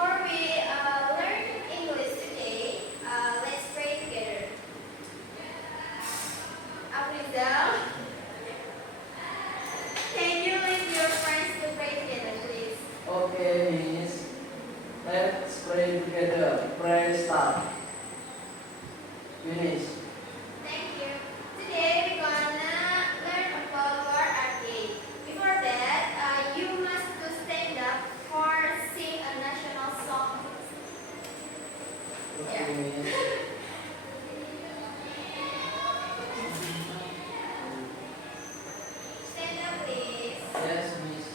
before we learn English today, let's pray together. Afrizal, can you lead your friends to pray together, please? Okay, Miss. Let's pray together. Pray start. Finish. Thank you. Today we're gonna learn about what are they. Before that, you must to stand up for sing a national song. Okay, Yeah. Miss. Stand up, please. Yes, Miss.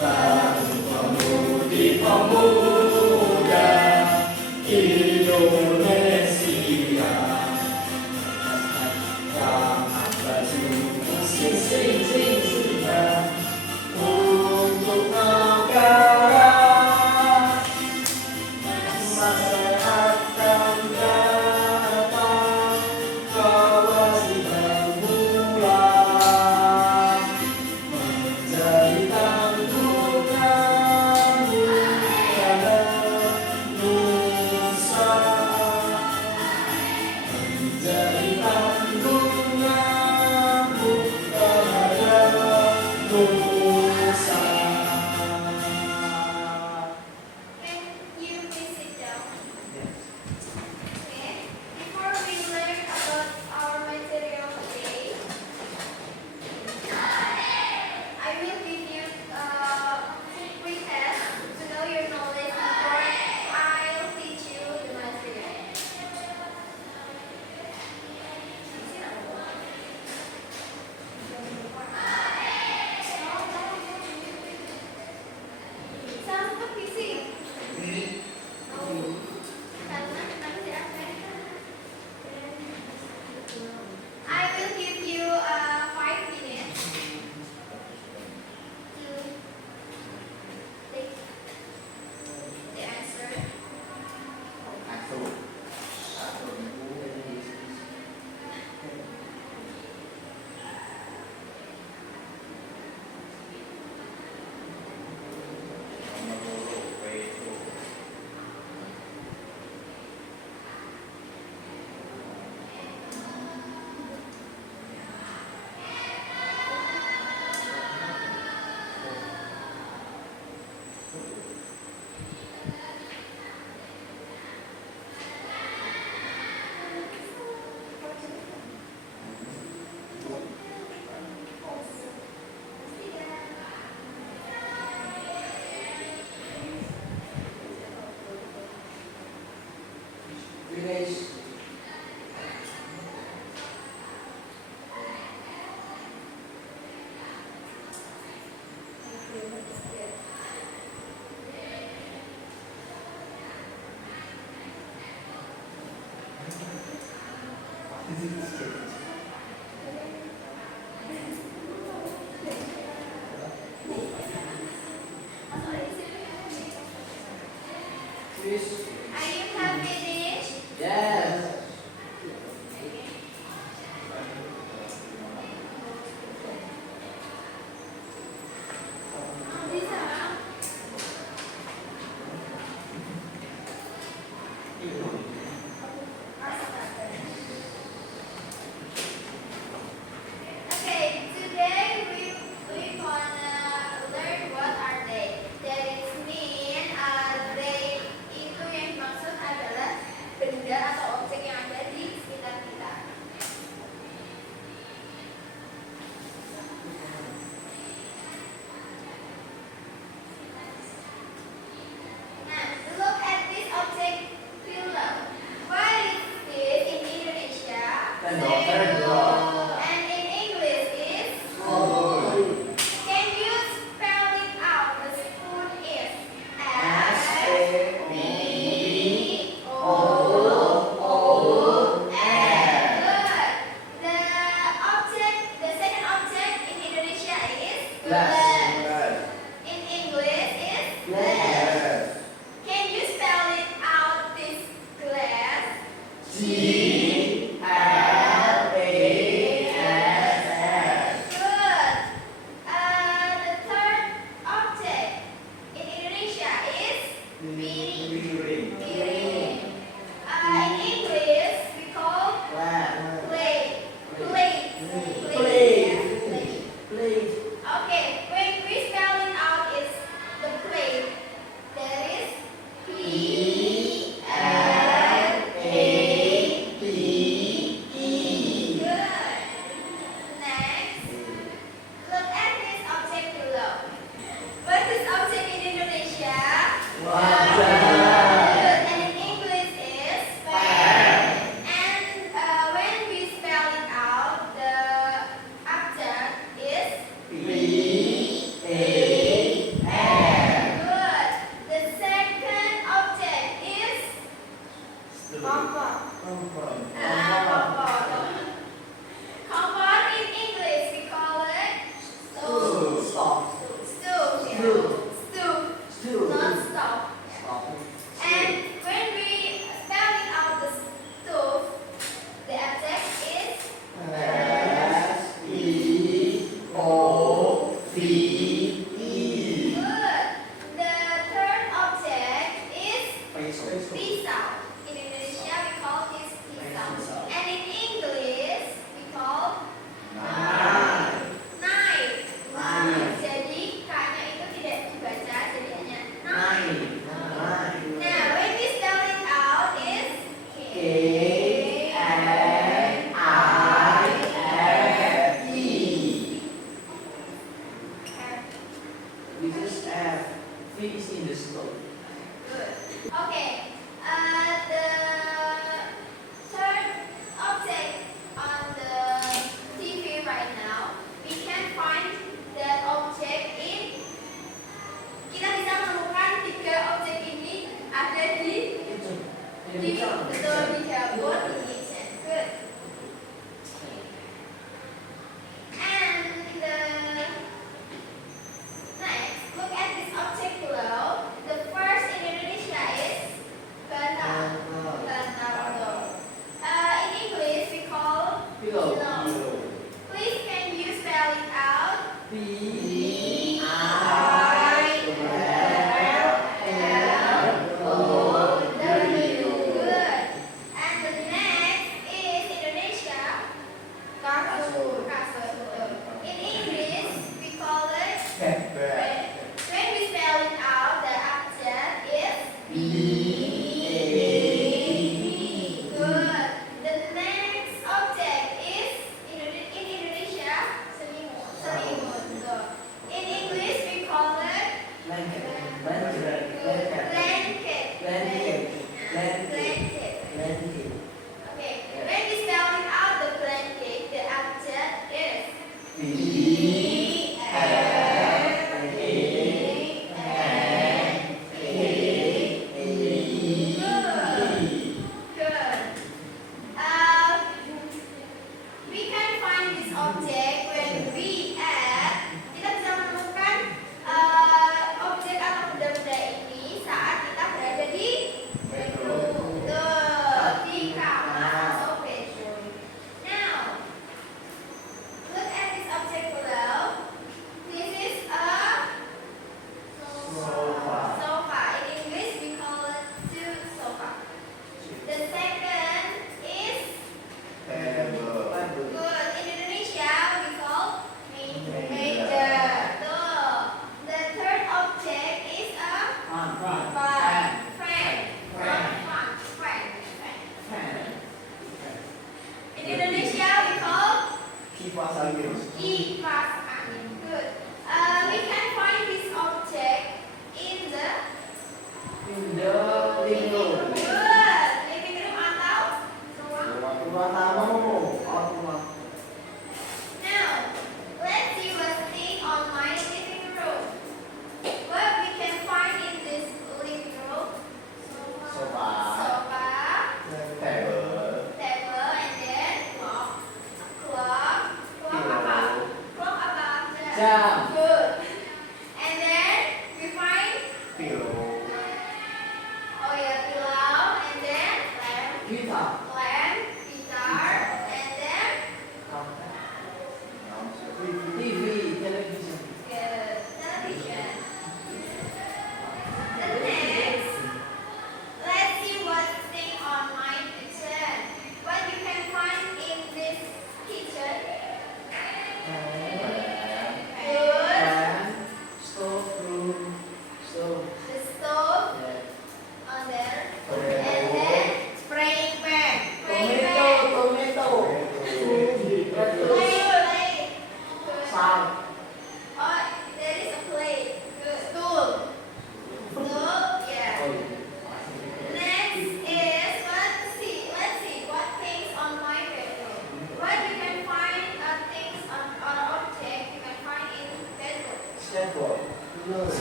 Bagi pemudi pemuda Indonesia, jangan berjuang sing-sing-sing-sing untuk negara. Masa akan datang, kewajiban mulai menjadi tanggunganmu pada nusa, menjadi tanggunganmu pada nusa. Can you please sit down? Okay. Before we learn about our material today, I will give you quick test to know your knowledge before I'll teach you the material. Sama visi. Karena kenapa sih Ahmed? I will give you 5 minutes to take the answer. Finish. Please. Are you have finished? Yes. Bisa. Okay, today we gonna learn what are they. That is mean they itu yang Piring. In English, we call plate. Plate. Plate. Okay, when we spell it out, it's the plate. There is P-L-A-T-E. Good. Next, look at this object below. What is object in Indonesia? Good. And in English is pen. And when we spell it out, the object is good. The second object is kompor. Kompor. Kompor in English we call it stove. Stove. Not stove. And when we spell it out the stove, the object is good. The third object is pisau. In Indonesia we call this pisau. And in English we call knife. Jadi K-nya itu tidak dibaca, jadi hanya knife. Now when we spell it out is Good. Okay. The third object on the TV right now, we can find that object in. Kita bisa menemukan tiga objek ini ada di TV. Betul, di dapur, di kitchen. Good. And next, look at this object below. The first in Indonesia is bantal. In English we call pillow. Please can you spell it out? Pillow. Good. And the next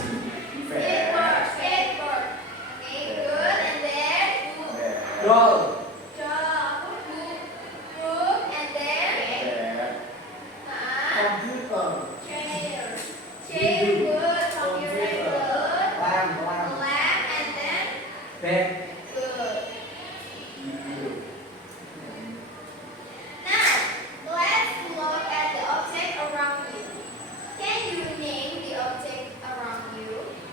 Big bird. Big bird. Okay, good. And then Doll. book. And then Computer. chair. Chair, good. Computer, good. Lamp. Lamp. And then Bed. good. Now, let's look at the object around you. Can you name the object around you?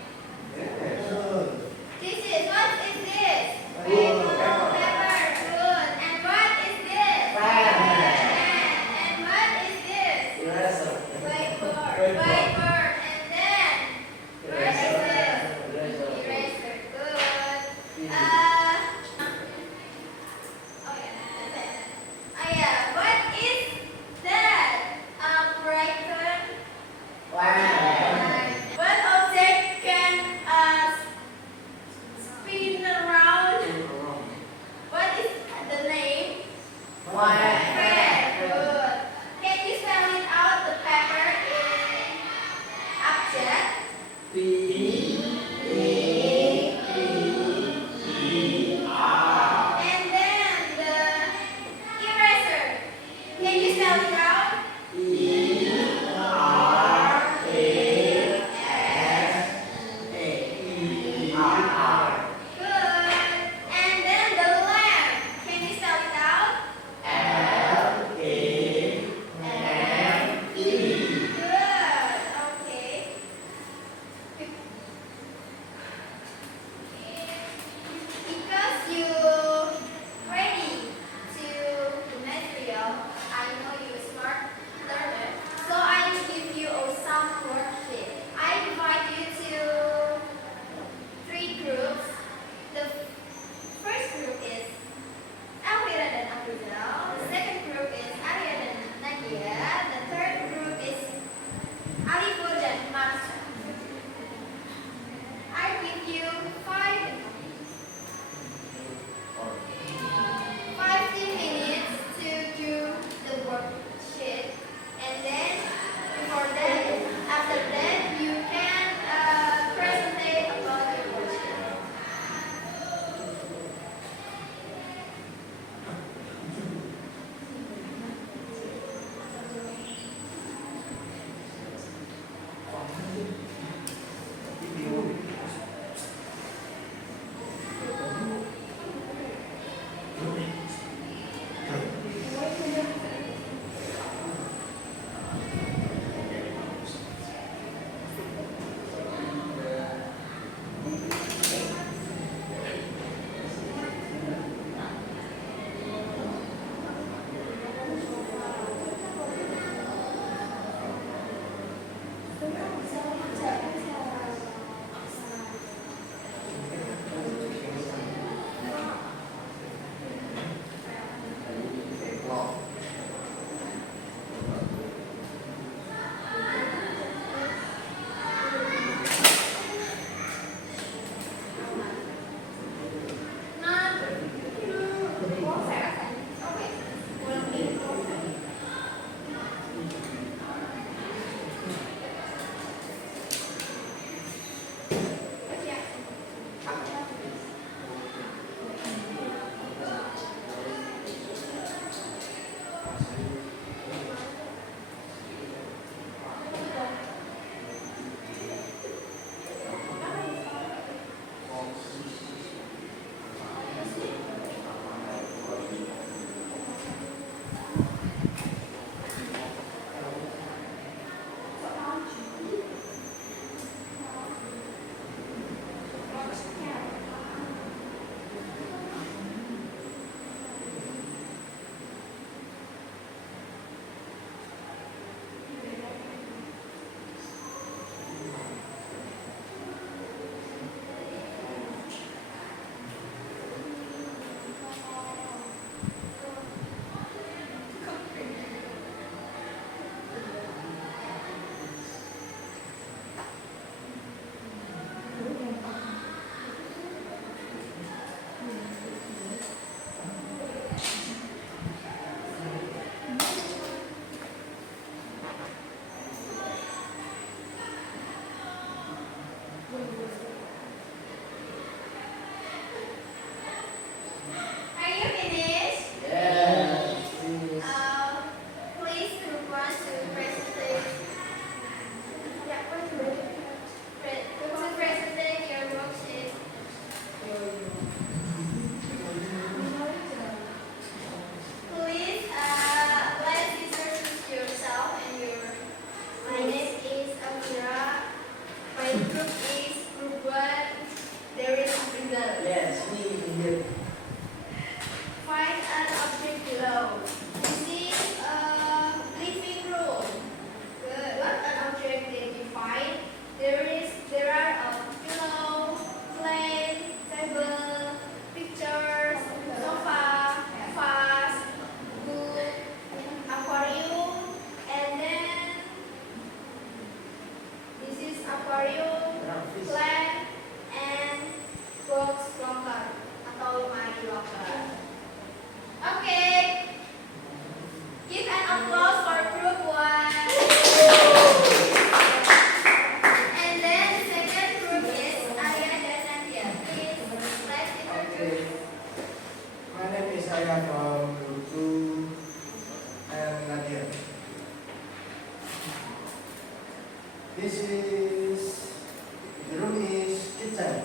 kitchen.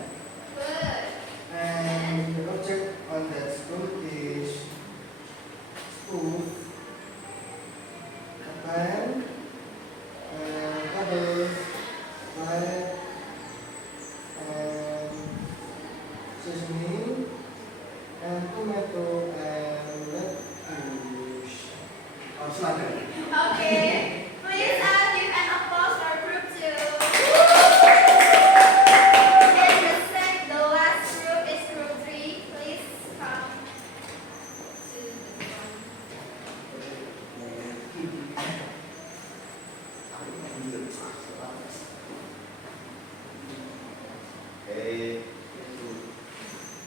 Good. And the object on that spoon is spoon, a pan, table, plate, and seasoning, and tomato and lettuce. Or salad. Okay. Please give an applause for group 2. And the last group is group 3. Please come to the front. Hey,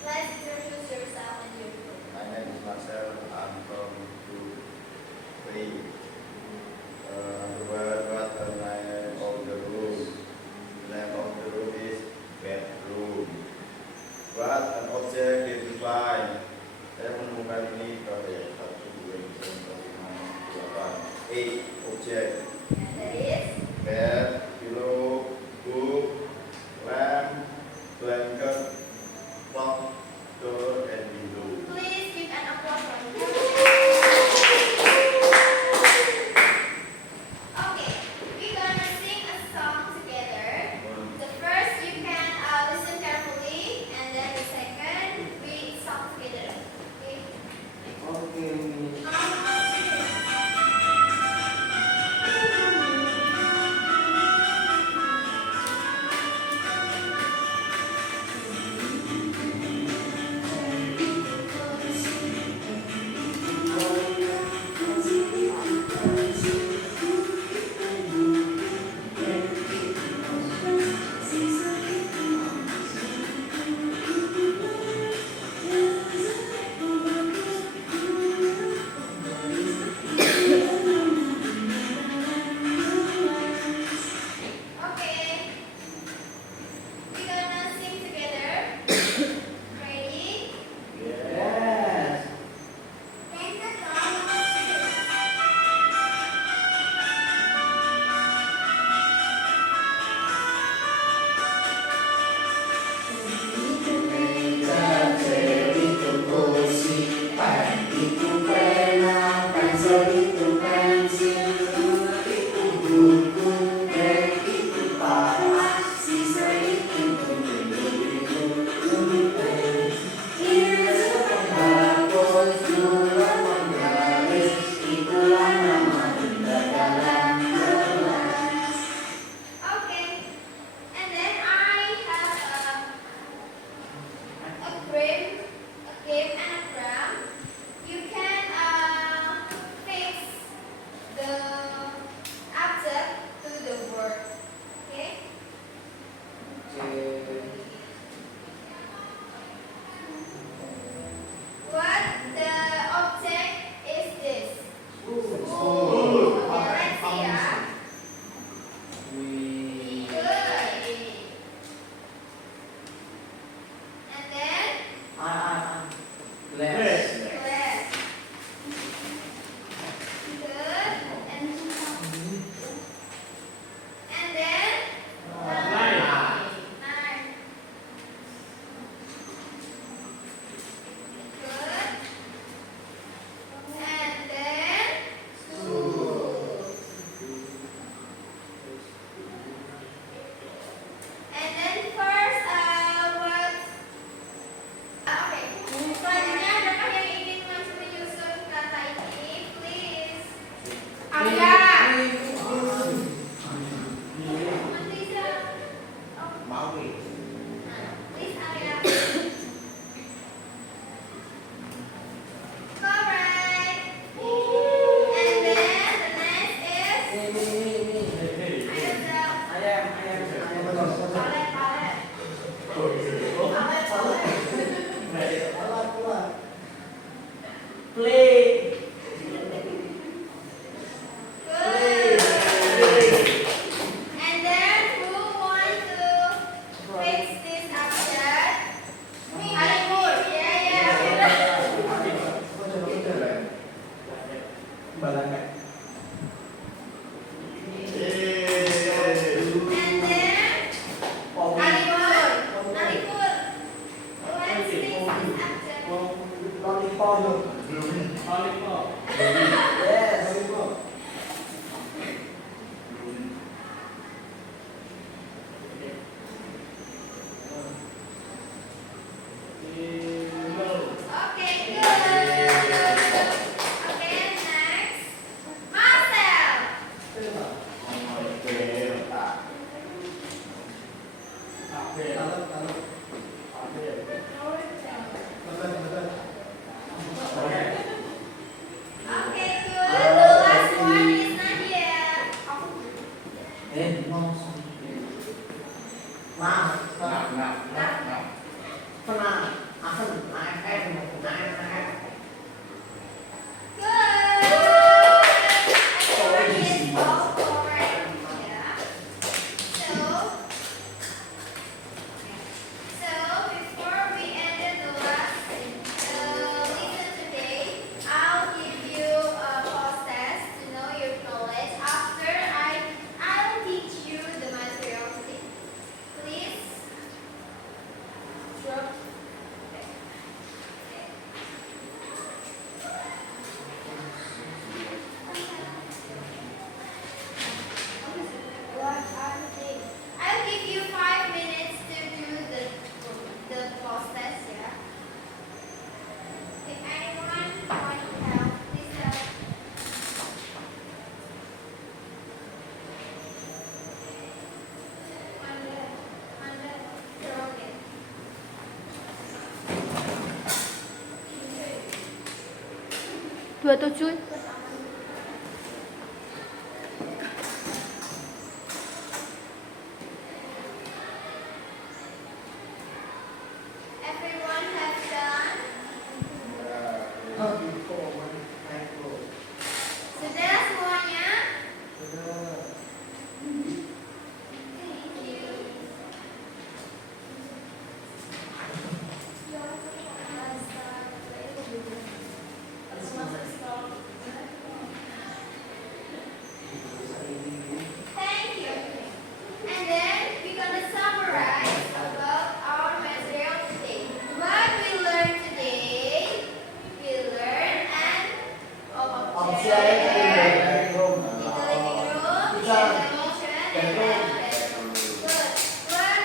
Let's introduce yourself and your group. my name is Marcel. I'm from Group 3. What the name of the room? The name of the room is bedroom. What an object is defined. Saya menemukan ini pada yang 1, 2, 3, 4, 5, 6, 7, 8 object. And that is Bed, pillow, book, lamp, blanket, clock, door, and window. please give an applause for group. Okay, we're gonna sing a song together. The first you can listen carefully, and then the second we sing together. Okay. Okay. Okay. We're gonna sing together. Ready? Yes. Thank the Lord. Okay. And then I have a game and a gram. You can fix the object to the word. Okay? What the object is this? Spoon. Okay, let's see. Yeah. We Good. And then glass. glass. Good. And then knife. Good. And then stool. And then first what? Okay. Selanjutnya adakah yang ingin langsung menyusun kata ini? Please. Arya. Lisa. Oh, Maui. please Arya. Correct. And then the next is Ayam. Palet. Play. Good. And then who wants to play Lollipop. Yes. Okay, good. Okay, next. Marcel. Okay, good. The last one is Nadia. Good. Everyone is all correct. Yeah. So before we end the last lesson today, I'll give you a pause test to know your knowledge. After I'll teach you the material today. Please. Sure. Okay. What are the things? I'll give you 5 minutes to do the process, yeah? If anyone want help, please help. Throw it. Dua tujuh. Everyone has done? Sudah semuanya? Thank you. Thank you. And then we're gonna summarize about our material today. What we learned today, we learned an object in the living room, in the motion, and the bedroom. Good. What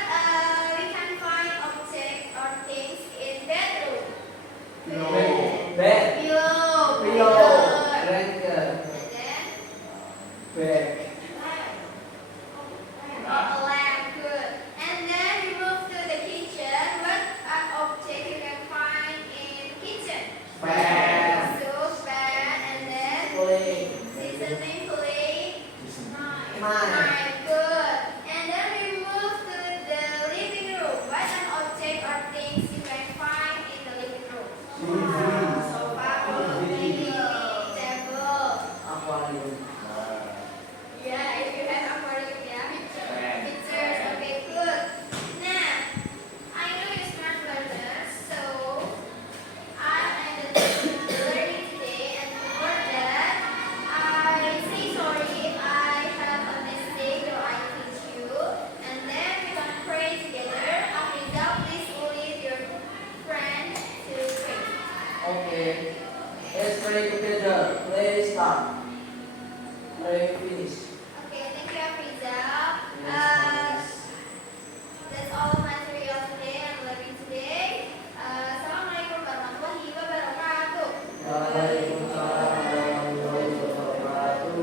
we can find object or things in bedroom. Bed. Pillow. Pillow. Good. Blanket. And then Bag. a lamp, good. And then we move to the kitchen. What object you can find in kitchen? Pan. Soup, pan, and then Plate. seasoning plate. Knife. Knife, good. And then we move to the living room. What an object or things you can find in the living room? Sofa, TV, table. Aquarium. Yeah, if you have aquarium, yeah. Pictures, okay, good. Now, I know you're smart learners, so I ended the learning today, and before that, I say sorry if I have a mistake or I teach you, and then we're gonna pray together. After that, please lead your friend to pray. Okay. Let's pray together. Play start. Play finish. Okay, thank you, Afriza. That's all material today I'm learning today. Assalamualaikum warahmatullahi wabarakatuh. Waalaikumsalam warahmatullahi wabarakatuh.